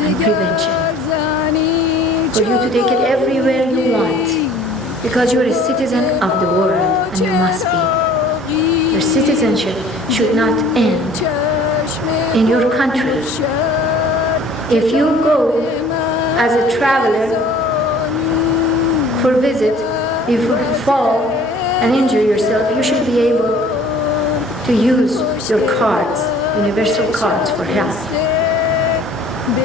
and prevention. For you to take it everywhere you want, because you are a citizen of the world, and you must be. Your citizenship should not end in your country. If you go as a traveler for a visit, if you fall and injure yourself, you should be able to use your cards, universal cards for help.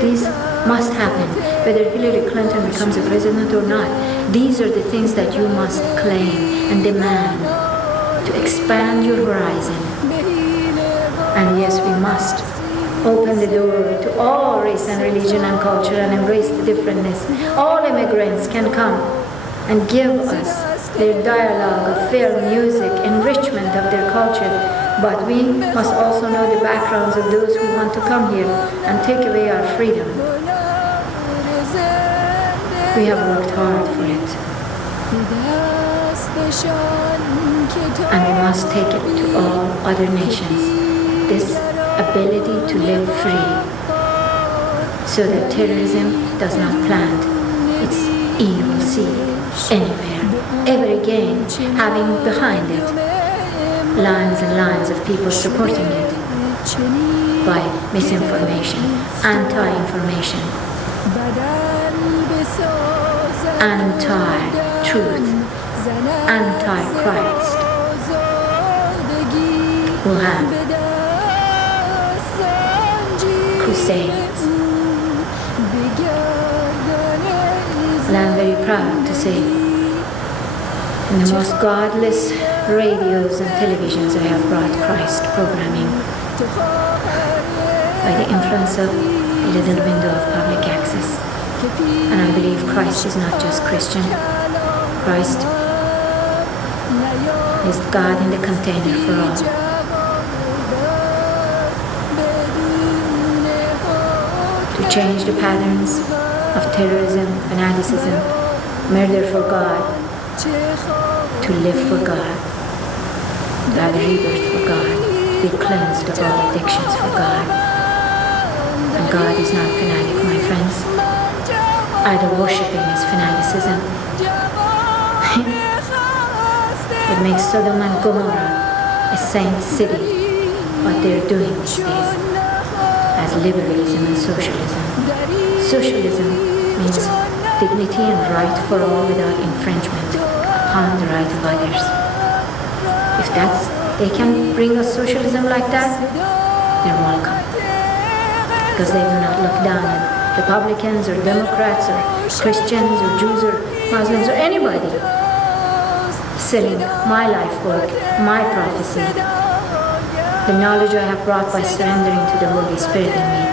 These must happen, whether Hillary Clinton becomes a president or not. These are the things that you must claim and demand to expand your horizon. And yes, we must open the door to all race and religion and culture and embrace the differentness. All immigrants can come and give us their dialogue of film, music, enrichment of their culture. But we must also know the backgrounds of those who want to come here and take away our freedom. We have worked hard for it. And we must take it to all other nations. This ability to live free, so that terrorism does not plant its evil seed anywhere, ever again, having behind it lines and lines of people supporting it by misinformation, anti-information, anti-truth, anti-Christ, who have crusades. And I'm very proud to say, in the most godless radios and televisions, I have brought Christ programming by the influence of a little window of public access. And I believe Christ is not just Christian. Christ is God in the container for all. To change the patterns of terrorism, fanaticism, murder for God, to live for God, to have a rebirth for God, be cleansed of all addictions for God. And God is not fanatic, my friends. Idol worshipping is fanaticism. It makes Sodom and Gomorrah a saint city, what they're doing these days, as liberalism and socialism. Socialism means dignity and right for all without infringement upon the right of others. If they can bring us socialism like that, they're welcome. Because they do not look down at Republicans or Democrats or Christians or Jews or Muslims or anybody selling my life work, my prophecy, the knowledge I have brought by surrendering to the Holy Spirit in me,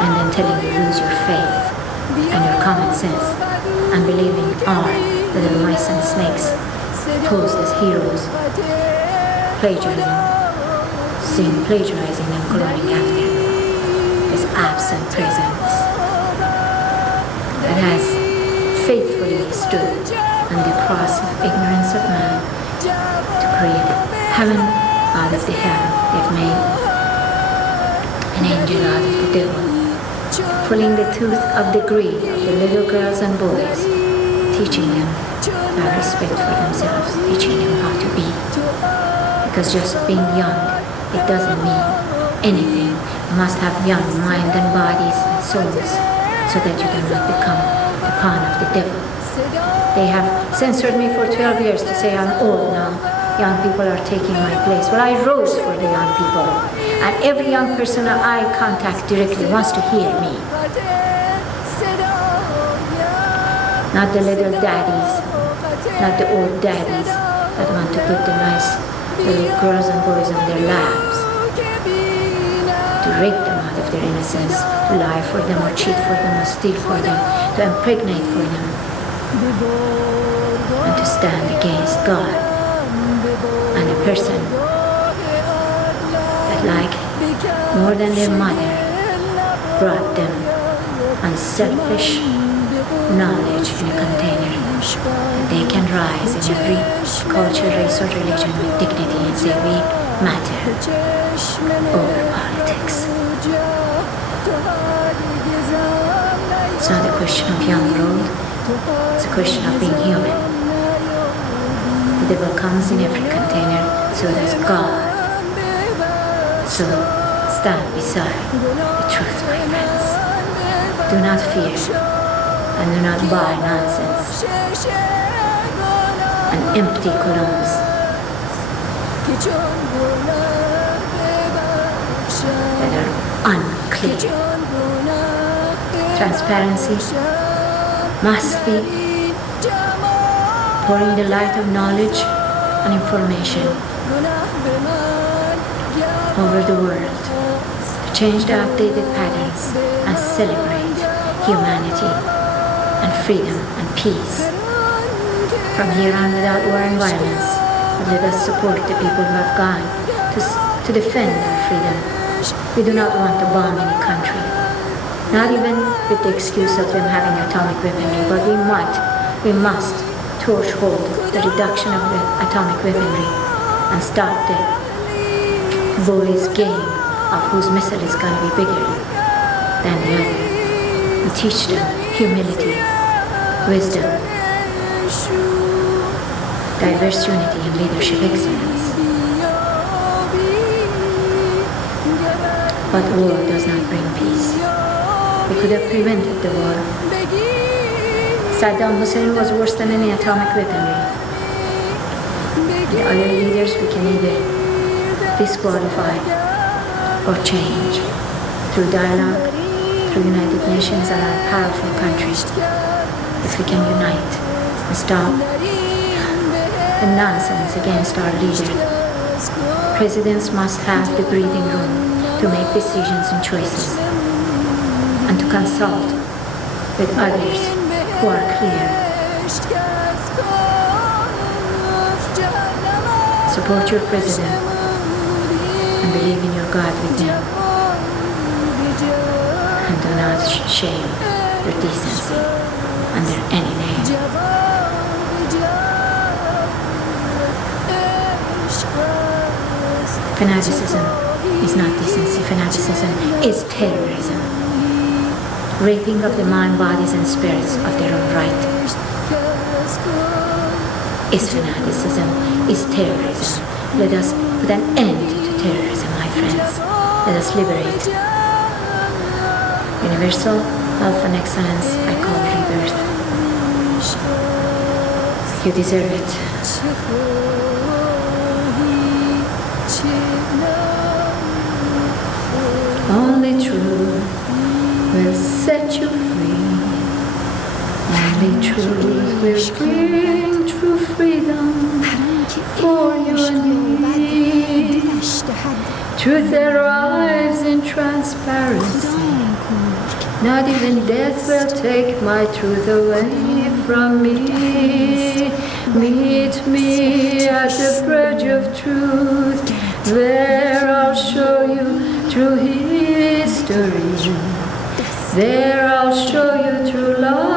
and then telling you lose your faith and your common sense and believing are little mice and snakes posed as heroes, plagiarism, seeing plagiarizing and cloning after his absent presence that has faithfully stood on the cross of ignorance of man to create heaven out of the hell they've made, an angel out of the devil, pulling the tooth of the greed of the little girls and boys, teaching them to have respect for themselves, teaching them how to be. Because just being young, it doesn't mean anything. You must have young mind and bodies and souls, so that you do not become the pawn of the devil. They have censored me for 12 years to say I'm old now. Young people are taking my place. Well, I rose for the young people. And every young person I contact directly wants to hear me. Not the little daddies, not the old daddies that want to put the nice little girls and boys on their laps, to rape them out of their innocence, to lie for them or cheat for them or steal for them, to impregnate for them, and to stand against God and a person that, like more than their mother, brought them unselfish knowledge in a container. They can rise in every culture, race or religion with dignity and say we matter over politics. question of young growth. It's a question of being human. The devil comes in every container, so does God. So stand beside the truth, my friends. Do not fear and do not buy nonsense and empty columns that are unclear. Transparency must be pouring the light of knowledge and information over the world to change the outdated patterns and celebrate humanity and freedom and peace. From here on, without war and violence, let us support the people who have gone to defend our freedom. We do not want to bomb any country, not even with the excuse of them having atomic weaponry, but we must threshold the reduction of the atomic weaponry and stop the boys' game of whose missile is going to be bigger than the other. And teach them humility, wisdom, diverse unity, and leadership excellence. But war does not bring peace. We could have prevented the war. Saddam Hussein was worse than any atomic weaponry. The other leaders we can either disqualify or change through dialogue, through United Nations and our powerful countries. If we can unite and stop the nonsense against our leader. Presidents must have the breathing room to make decisions and choices and to consult with others who are clear. Support your president and believe in your God with him. And do not shame your decency under any name. Fanaticism is not decency. Fanaticism is terrorism. Raping of the mind, bodies, and spirits of their own right is fanaticism, is terrorism. Let us put an end to terrorism, my friends. Let us liberate. Universal health and excellence, I call rebirth. You deserve it. Only truth will set you free. Only truth will bring true freedom for you and me. Truth arrives in transparency. Not even death will take my truth away from me. Meet me at the verge of truth. There I'll show you true history. There I'll show you true love.